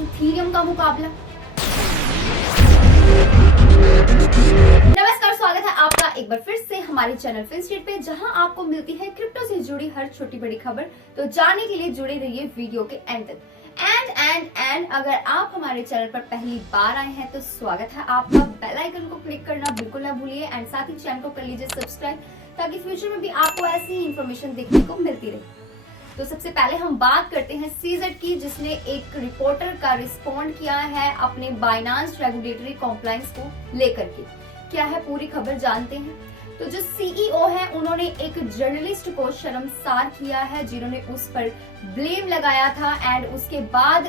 Ethereum का मुकाबला। नमस्कार, स्वागत है आपका एक बार फिर से हमारे चैनल फिनस्ट्रीट पे, जहां आपको मिलती है क्रिप्टो से जुड़ी हर छोटी बड़ी खबर। तो जानने के लिए जुड़े रहिए वीडियो के एंड तक। एंड अगर आप हमारे चैनल पर पहली बार आए हैं तो स्वागत है आपका। बेल आइकन को क्लिक करना बिल्कुल ना भूलिए एंड साथ ही चैनल को कर लीजिए सब्सक्राइब, ताकि फ्यूचर में भी आपको ऐसी ही इंफॉर्मेशन देखने को मिलती रहे। तो सबसे पहले हम बात करते हैं सीजेड की, जिसने एक रिपोर्टर का रिस्पॉन्ड किया है अपने बाइनांस रेगुलेटरी कॉम्प्लायंस को लेकर के। क्या है पूरी खबर जानते हैं। तो जो सीईओ है उन्होंने एक जर्नलिस्ट को शर्मसार किया है, जिन्होंने उस पर ब्लेम लगाया था। एंड उसके बाद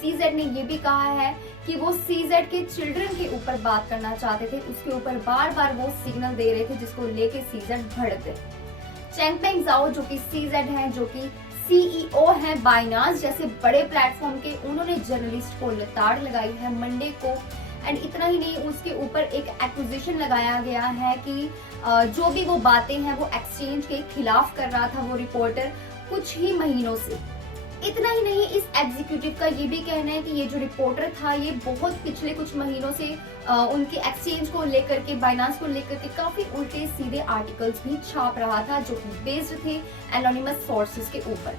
सीजेड ने ये भी कहा है कि वो सीजेड के चिल्ड्रन के ऊपर बात करना चाहते थे, उसके ऊपर बार बार वो सिग्नल दे रहे थे, जिसको लेके सीजेड भड़क गए। चैंगपेंग जाओ जो कि सीजेड है, जो कि सीईओ है बाइनांस जैसे बड़े प्लेटफॉर्म के, उन्होंने जर्नलिस्ट को लताड़ लगाई है मंडे को। एंड इतना ही नहीं, उसके ऊपर एक एक्विजिशन लगाया गया है कि जो भी वो बातें हैं वो एक्सचेंज के खिलाफ कर रहा था वो रिपोर्टर कुछ ही महीनों से। इतना ही नहीं, इस एग्जीक्यूटिव का ये भी कहना है कि ये जो रिपोर्टर था ये बहुत पिछले कुछ महीनों से उनके एक्सचेंज को लेकर के, बाइनांस को लेकर के काफी उल्टे सीधे आर्टिकल्स भी छाप रहा था, जो कि बेस्ड थे एनोनिमस सोर्सेज के ऊपर।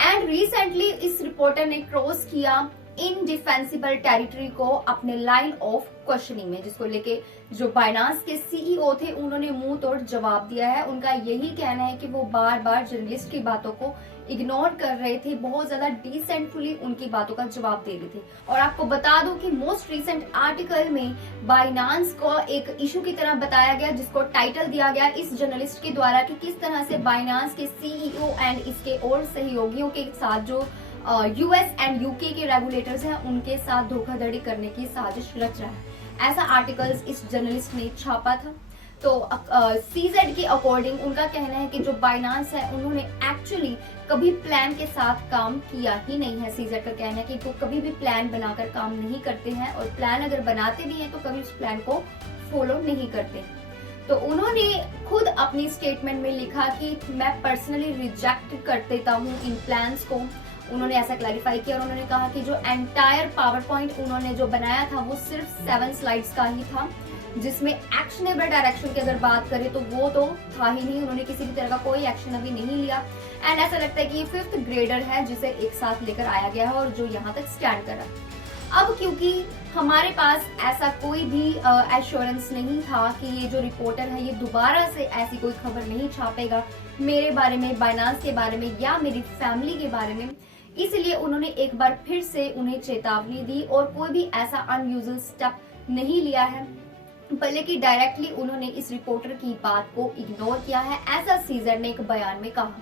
एंड रिसेंटली इस रिपोर्टर ने क्रॉस किया इनडिफेंसिबल टेरिटरी को अपने लाइन ऑफ क्वेश्चनिंग में, जिसको लेके जो बाइनांस के सीईओ थे उन्होंने मुंह तोड़ जवाब दिया है। उनका यही कहना है कि वो बार बार जर्नलिस्ट की बातों को इग्नोर कर रहे थे, बहुत ज्यादा डिसेंटफुली उनकी बातों का जवाब दे रहे थे। और आपको बता दूं कि मोस्ट रिसेंट आर्टिकल में बाइनांस को एक इशू की तरह बताया गया, जिसको टाइटल दिया गया इस जर्नलिस्ट के द्वारा कि किस तरह से बाइनांस के सीईओ एंड इसके और सहयोगियों के साथ जो यूएस एंड यूके के रेगुलेटर्स हैं उनके साथ धोखाधड़ी करने की साजिश रच रहा है। ऐसा आर्टिकल्स इस जर्नलिस्ट ने छापा था। तो सीजेड के अकॉर्डिंग उनका कहना है कि जो बाइनांस है उन्होंने एक्चुअली कभी प्लान के साथ काम किया ही नहीं है। सीजेड का कहना है कि वो कभी भी प्लान बनाकर काम नहीं करते हैं, और प्लान अगर बनाते भी हैं तो कभी उस प्लान को फॉलो नहीं करते हैं। तो उन्होंने खुद अपनी स्टेटमेंट में लिखा कि मैं पर्सनली रिजेक्ट कर देता हूँ इन प्लान्स को। उन्होंने ऐसा क्लैरिफाई किया और उन्होंने कहा कि जो एंटायर पावर पॉइंट उन्होंने जो बनाया था वो सिर्फ 7 स्लाइड्स का ही था, जिसमें एक्शनेबल डायरेक्शन की अगर बात करें तो वो तो था ही नहीं। उन्होंने किसी भी तरह का कोई एक्शन अभी नहीं लिया। एंड ऐसा लगता है कि ये 5th ग्रेडर है जिसे एक साथ लेकर आया गया है और जो यहाँ तक स्टैंड कर रहा है। अब क्योंकि हमारे पास ऐसा कोई भी एश्योरेंस नहीं था कि ये जो रिपोर्टर है ये दोबारा से ऐसी कोई खबर नहीं छापेगा मेरे बारे में, बाइनांस के बारे में या मेरी फैमिली के बारे में, इसलिए उन्होंने एक बार फिर से उन्हें चेतावनी दी और कोई भी ऐसा अनयूजुअल स्टेप नहीं लिया है, बल्कि डायरेक्टली उन्होंने इस रिपोर्टर की बात को इग्नोर किया है, ऐसा सीजेड ने एक बयान में कहा।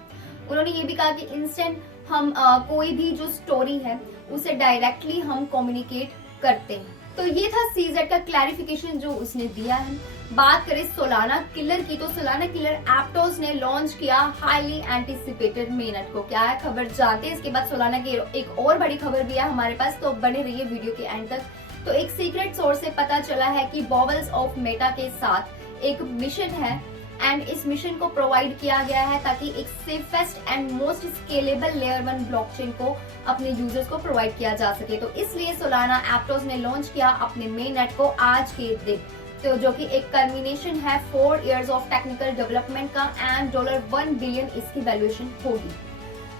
उन्होंने ये भी कहा कि इंस्टेंट हम कोई भी जो स्टोरी है उसे डायरेक्टली हम कम्युनिकेट करते हैं। तो ये था सीजेड का क्लैरिफिकेशन जो उसने दिया है। बात करें सोलाना किलर की, तो सोलाना किलर एप्टोस ने लॉन्च किया हाईली एंटिसिपेटेड मेनट को। क्या है खबर जानते हैं। इसके बाद सोलाना की एक और बड़ी खबर भी है हमारे पास, तो बने रहिए वीडियो के एंड तक। तो एक सीक्रेट सोर्स से पता चला है कि बॉबल्स ऑफ मेटा के साथ एक मिशन है एंड इस मिशन को प्रोवाइड किया गया है ताकि एक safest and most scalable layer 1 blockchain को अपने यूजर्स को प्रोवाइड किया जा सके। तो इसलिए सोलाना एप्टोस ने लॉन्च किया अपने मेन नेट को आज के दिन, तो जो कि एक कल्मिनेशन है 4 इयर्स ऑफ टेक्निकल डेवलपमेंट का एंड $1 बिलियन इसकी वैल्यूएशन होगी।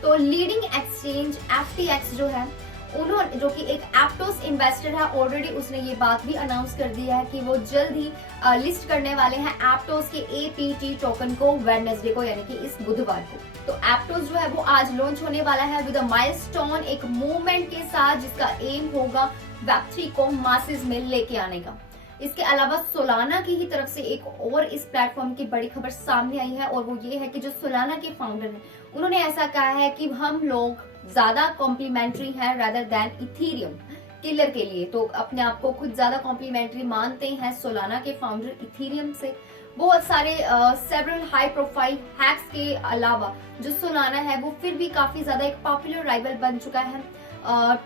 तो लीडिंग एक्सचेंज FTX जो है, उन्होंने जो कि एक एप्टोस इन्वेस्टर है, ऑलरेडी उसने ये बात भी अनाउंस कर दिया है कि वो जल्द ही लिस्ट करने वाले हैं एप्टोस के APT टोकन को वेडनेसडे को, यानी कि इस बुधवार को। तो एप्टोस जो है वो आज लॉन्च होने वाला है विद अ माइलस्टोन, एक मूवमेंट के साथ जिसका एम होगा Web3 को मासेस में लेके आने का। इसके अलावा सोलाना की ही तरफ से एक और इस प्लेटफॉर्म की बड़ी खबर सामने आई है, और वो ये है कि जो सोलाना के फाउंडर हैं उन्होंने ऐसा कहा है कि हम लोग ज्यादा कॉम्प्लीमेंट्री हैं रादर देन इथीरियम किलर के लिए। तो अपने आप को खुद ज्यादा कॉम्प्लीमेंट्री मानते हैं सोलाना के फाउंडर इथीरियम से। बहुत सारे सेवरल हाई प्रोफाइल हैक्स के अलावा जो सोलाना है वो फिर भी काफी ज्यादा एक पॉपुलर राइवल बन चुका है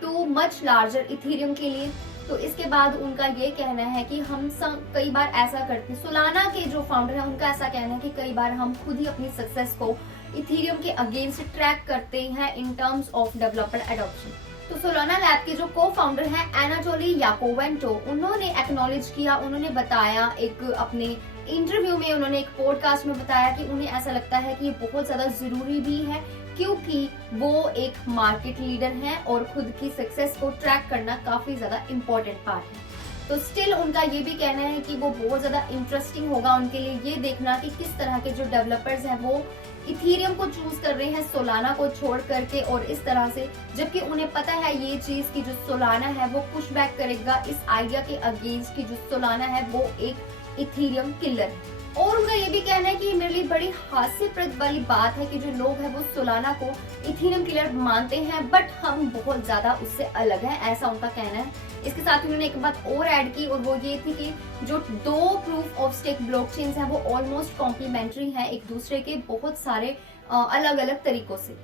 टू मच लार्जर इथीरियम के लिए। तो इसके बाद उनका ये कहना है कि हम कई बार ऐसा करते हैं, सोलाना के जो फाउंडर है उनका ऐसा कहना है कि कई बार हम खुद ही अपनी सक्सेस को इथीरियम के अगेंस्ट ट्रैक करते हैं in terms of developer adoption. तो सोलाना लैब के जो को फाउंडर हैं एनाटोली याकोवेंटो, उन्होंने एक्नॉलेज किया, उन्होंने बताया एक अपने इंटरव्यू में, उन्होंने एक पॉडकास्ट में बताया कि उन्हें ऐसा लगता है कि ये बहुत ज्यादा जरूरी भी है क्योंकि वो एक मार्केट लीडर हैं और खुद की सक्सेस को ट्रैक करना काफी ज्यादा इम्पोर्टेंट पार्ट है। तो स्टिल उनका ये भी कहना है कि वो बहुत ज्यादा इंटरेस्टिंग होगा उनके लिए ये देखना कि किस तरह के जो डेवलपर्स हैं वो इथीरियम को चूज कर रहे हैं सोलाना को छोड़ करके, और इस तरह से, जबकि उन्हें पता है ये चीज की जो सोलाना है वो पुश बैक करेगा इस आइडिया के अगेंस्ट की जो सोलाना है वो एक इथीरियम किलर है। और उनका ये भी कहना है कि मेरे लिए बड़ी हास्यप्रद वाली बात है कि जो लोग हैं वो सोलाना को इथीरियम किलर मानते हैं बट हम बहुत ज्यादा उससे अलग हैं, ऐसा उनका कहना है। इसके साथ ही उन्होंने एक बात और ऐड की और वो ये थी कि जो दो प्रूफ ऑफ स्टेक ब्लॉकचेन्स हैं वो ऑलमोस्ट कॉम्प्लीमेंट्री हैं एक दूसरे के बहुत सारे अलग अलग तरीकों से।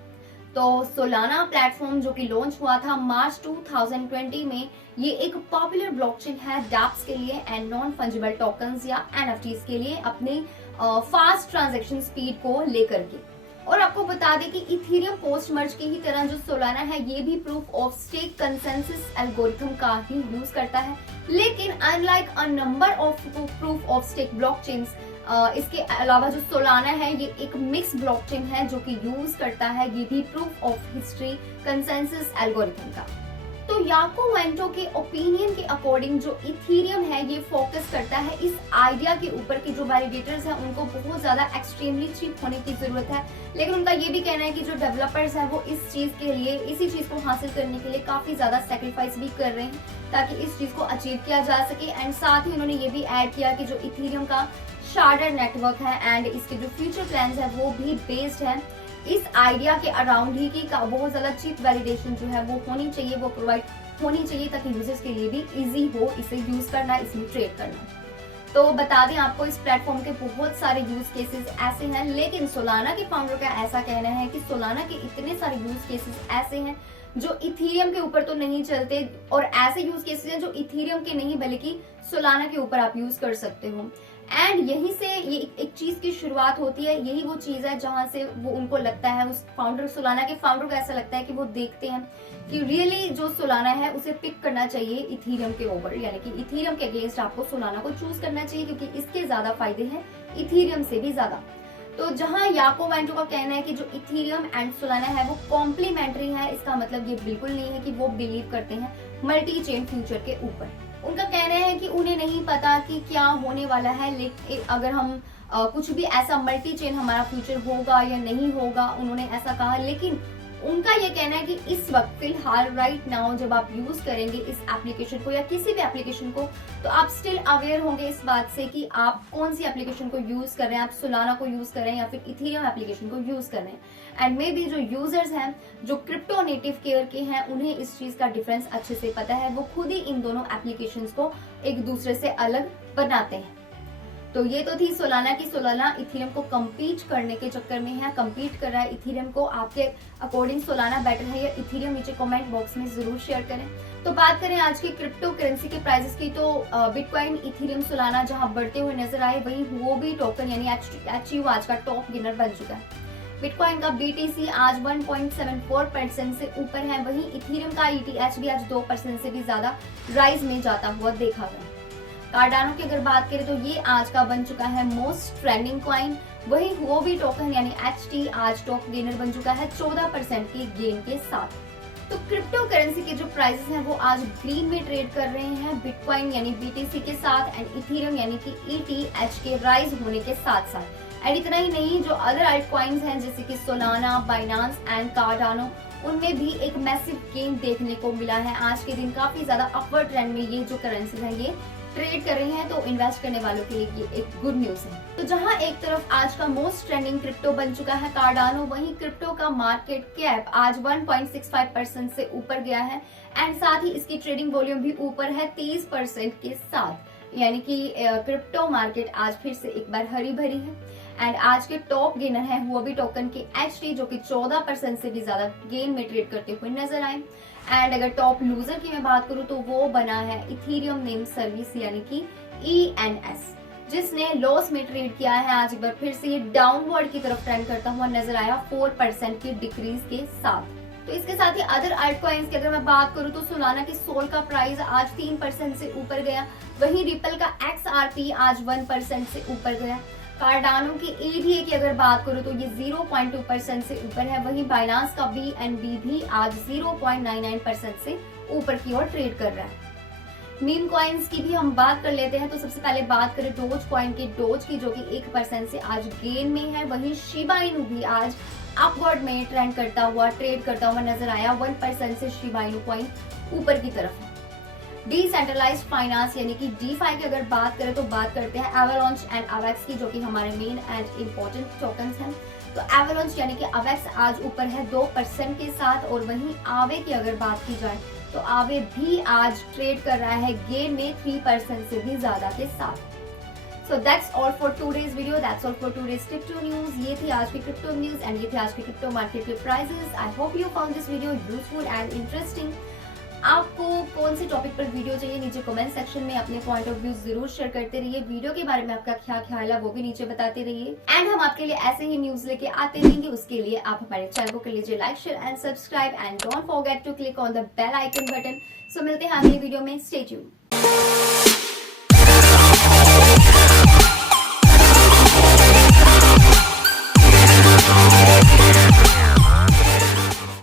तो सोलाना प्लेटफॉर्म जो कि लॉन्च हुआ था मार्च 2020 में, ये एक पॉपुलर ब्लॉकचेन है डैप्स के लिए एंड नॉन फंजिबल टोकन्स या एनएफटीज के लिए अपनी फास्ट ट्रांजैक्शन स्पीड को लेकर के। और आपको बता दें कि इथीरियम पोस्ट मर्ज की ही तरह जो सोलाना है ये भी proof of stake consensus algorithm का ही यूज करता है, लेकिन unlike a number of proof of stake blockchains, इसके अलावा जो सोलाना है ये एक मिक्स ब्लॉकचेन है जो कि यूज करता है ये भी proof of history consensus algorithm का। तो याकोवेंटो के ओपिनियन के अकॉर्डिंग जो इथीरियम है ये फोकस करता है इस आइडिया के ऊपर कि जो वैलिडेटर्स हैं उनको बहुत ज्यादा एक्सट्रीमली चीप होने की जरूरत है, लेकिन उनका ये भी कहना है कि जो डेवलपर्स हैं वो इस चीज के लिए, इसी चीज को हासिल करने के लिए काफी ज्यादा सेक्रीफाइस भी कर रहे हैं ताकि इस चीज को अचीव किया जा सके। एंड साथ ही उन्होंने ये भी ऐड किया कि जो इथीरियम का शार्डर नेटवर्क है एंड इसके जो फ्यूचर प्लान्स है वो भी बेस्ड है इस आइडिया के अराउंड ही कि बहुत ज्यादा चीप वैलिडेशन जो है वो होनी चाहिए, वो प्रोवाइड होनी चाहिए ताकि यूजर्स के लिए भी इजी हो इसे यूज करना, इसमें ट्रेड करना। तो बता दें आपको इस प्लेटफॉर्म के बहुत सारे यूज केसेस ऐसे हैं, लेकिन सोलाना के फाउंडर का ऐसा कहना है कि सोलाना के इतने सारे यूज केसेस ऐसे हैं जो इथीरियम के ऊपर तो नहीं चलते और ऐसे यूज केसेस हैं जो इथीरियम के नहीं बल्कि सोलाना के ऊपर आप यूज कर सकते हो। एंड यहीं से ये एक चीज की शुरुआत होती है, यही वो चीज है जहां से वो उनको लगता है, उस फाउंडर सोलाना के फाउंडर को ऐसा लगता है कि वो देखते हैं कि रियली जो सोलाना है उसे पिक करना चाहिए इथीरियम के ओवर, यानी कि इथीरियम के अगेंस्ट आपको सोलाना को चूज करना चाहिए क्योंकि इसके ज्यादा फायदे हैं इथीरियम से भी ज्यादा। तो जहां याकोवेंटो का कहना है कि जो इथीरियम एंड सोलाना है वो कॉम्प्लीमेंट्री है, इसका मतलब ये बिल्कुल नहीं है कि वो बिलीव करते हैं मल्टी चेन फ्यूचर के ऊपर। उनका कहना है कि उन्हें नहीं पता कि क्या होने वाला है, लेकिन अगर हम कुछ भी ऐसा मल्टी चेन हमारा फ्यूचर होगा या नहीं होगा, उन्होंने ऐसा कहा। लेकिन उनका ये कहना है कि इस वक्त फिलहाल राइट नाउ जब आप यूज करेंगे इस एप्लीकेशन को या किसी भी एप्लीकेशन को, तो आप स्टिल अवेयर होंगे इस बात से कि आप कौन सी एप्लीकेशन को यूज कर रहे हैं, आप सोलाना को यूज कर रहे हैं या फिर इथीरियम एप्लीकेशन को यूज कर रहे हैं। एंड मे बी जो यूजर्स हैं जो क्रिप्टो नेटिव केयर के हैं उन्हें इस चीज का डिफरेंस अच्छे से पता है, वो खुद ही इन दोनों एप्लीकेशन को एक दूसरे से अलग बनाते हैं। तो ये तो थी सोलाना की। सोलाना इथीरियम को कम्पीट करने के चक्कर में है, कम्पीट कर रहा है इथीरियम को। आपके अकॉर्डिंग सोलाना बेटर है या इथीरियम, नीचे कमेंट बॉक्स में जरूर शेयर करें। तो बात करें आज की क्रिप्टो करेंसी के प्राइसेस की, तो बिटकॉइन, इथीरियम, सोलाना जहां बढ़ते हुए नजर आए, वहीं हुओबी टोकन यानी HU आज का टॉप गेनर बन चुका है। बिटकॉइन का BTC आज 1.74% से ऊपर है, वहीं इथीरियम का ETH भी आज 2% से भी ज्यादा राइज में जाता हुआ देखा गया। कार्डानो की अगर बात करें तो ये आज का बन चुका है मोस्ट ट्रेंडिंग कॉइन, वही हुओबी टोकन यानी HT आज टॉप गेनर बन चुका है 14% की गेन के साथ। तो क्रिप्टो करेंसी के जो प्राइसेस हैं वो आज ग्रीन में ट्रेड कर रहे हैं, बिटकॉइन यानी BTC के साथ एंड इथीरियम यानी कि ETH के राइज होने के साथ साथ। एंड इतना ही नहीं, जो अदर अल्ट कॉइन्स हैं जैसे कि सोलाना, बाइनांस एंड कार्डानो, उनमें भी एक मैसिव गेन देखने को मिला है। आज के दिन काफी ज्यादा अपवर्ड ट्रेंड में ये जो करेंसीज हैं ये ट्रेड कर रही हैं, तो इन्वेस्ट करने वालों के लिए ये एक गुड न्यूज है। तो जहां एक तरफ आज का मोस्ट ट्रेंडिंग क्रिप्टो बन चुका है कार्डानो, वहीं क्रिप्टो का मार्केट कैप आज 1.65% से ऊपर गया है एंड साथ ही इसकी ट्रेडिंग वॉल्यूम भी ऊपर है 30% के साथ, यानी कि क्रिप्टो मार्केट आज फिर से एक बार हरी भरी है। एंड आज के टॉप गेनर है हुओबी टोकन के HT, जो कि 14% से भी ज्यादा गेन में ट्रेड करते हुए नजर आए। एंड अगर टॉप लूजर की मैं बात करूं तो वो बना है इथीरियम नेम सर्विस यानी कि ENS, जिसने लॉस में ट्रेड किया है। आज एक बार फिर से ये डाउनवर्ड की तरफ ट्रेंड करता हुआ नजर आया 4% की डिक्रीज के साथ। तो इसके साथ ही अदर अल्ट कॉइन्स की अगर मैं बात करूं तो सोलाना की सोल का प्राइस आज 3% से ऊपर गया, वहीं रिपल का XRP आज 1% से ऊपर गया। कार्डानो की EDA की अगर बात करूं तो ये 0.2% से ऊपर है, वहीं बाइनांस का BNB भी आज 0.99% से ऊपर की ओर ट्रेड कर रहा है। मीम कॉइन्स की भी हम बात कर लेते हैं, तो सबसे पहले बात करें डोज कॉइन की, डोज की जो कि 1% से आज गेन में है, वहीं शिबा इनू भी आज अपवर्ड में ट्रेड करता हुआ नजर आया, 1% से शिबा इनू कॉइन ऊपर की तरफ है। डिसेंट्रलाइज्ड फाइनेंस यानी कि DeFi की अगर बात करें तो बात करते हैं एवलांच एंड AVAX की, जो कि हमारे मेन एंड इम्पोर्टेंट टोकन्स हैं। तो एवलांच यानी कि AVAX आज ऊपर है 2% के साथ, और वहीं आवे की अगर बात की जाए तो आवे भी आज ट्रेड कर रहा है गेन में 3% से भी ज्यादा के साथ। So that's all for today's video. That's all for today's crypto news. ये थी आज की क्रिप्टो न्यूज एंड ये थी आज की क्रिप्टो मार्केट के prices. I hope you found this video useful and interesting. आपको कौन से टॉपिक पर वीडियो चाहिए नीचे कमेंट सेक्शन में अपने पॉइंट ऑफ व्यू जरूर शेयर करते रहिए। वीडियो के बारे में आपका क्या ख्याल है वो भी नीचे बताते रहिए, एंड हम आपके लिए ऐसे ही न्यूज लेके आते रहेंगे। उसके लिए आप हमारे चैनल को कर लीजिए like, share and subscribe, and don't forget to click on the bell icon button. So मिलते हैं अगली वीडियो में। Stay tuned.